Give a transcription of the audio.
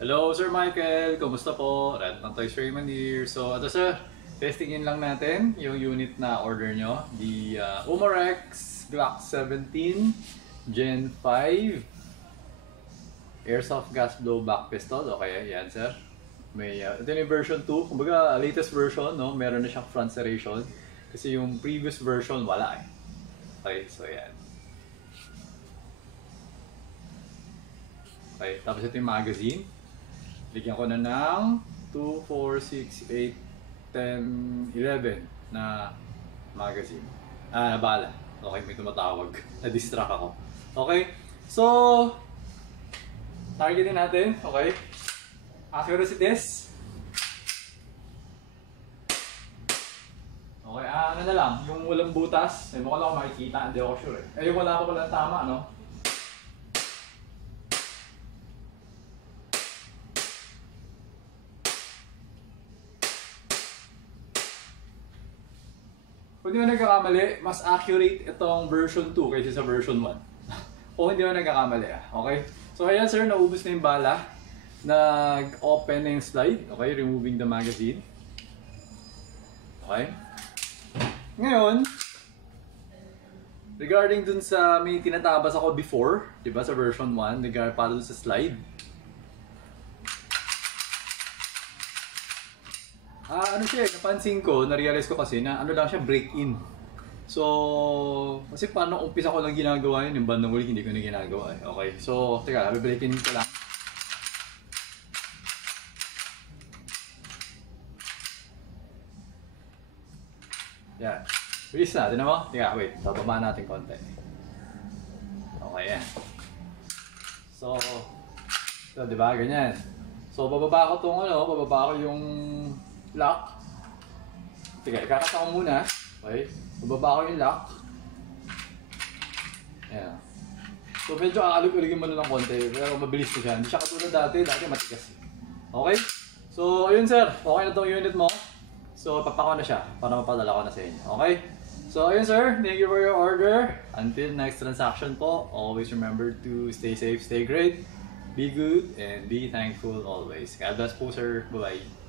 Hello Sir Michael, kumusta po? Red ng Toys Rayman here. So ito sir, testingin lang natin yung unit na order nyo. The Umarex Glock 17 Gen 5 Airsoft Gas Blowback Pistol. Okay, yan sir. May, ito yung version 2, kumbaga latest version, no? Meron na siyang front serration. Kasi yung previous version wala eh. Okay, so yan. Okay, tapos ito yung magazine. Bigyan ko na ng 2, 4, 6, 8, 10, 11 na magazine. Na bala. Okay, may tumatawag. Na-distract ako. Okay, so targetin natin. Okay. Accuracy test. Okay, ano na lang. Yung walang butas. May mukha lang ako makikita. Hindi ako sure eh. Eh, yung wala pa palang tama, no? Kung hindi mo nagkakamali, mas accurate itong version 2 kaysa sa version 1. Kung hindi mo nagkakamali, okay? So ayan sir, naubos na yung bala. Nag-open na yung slide, okay? Removing the magazine. Okay? Ngayon, regarding dun sa may tinatabas ako before, di ba sa version 1, para dun sa slide. Ano siya, napansin ko, na-realize ko kasi na ano lang siya, break-in. So, kasi paano umpisa ko lang ginagawa yun, yung bandang huli hindi ko na ginagawa eh. Okay, so, teka, break-in ko lang. Yan. Bilis na, tinan mo? Teka, wait, bababa natin konti. Okay, yan. So, ito, di ba, ganyan. So, bababa ko tong bababa ko yung lock. Sige, ikakata ko muna. Okay. Bababa ko yung lock. Ayan. So medyo aalog-aligin mo na ng konti. Pero mabilis na siya. Hindi siya katulad dati. Dati matigas. Okay? So ayun sir. Okay na tong unit mo. So papako na siya. Para mapadala ko na sa inyo. Okay? So ayun sir. Thank you for your order. Until next transaction po. Always remember to stay safe, stay great. Be good, and be thankful always. God bless po sir. Bye-bye.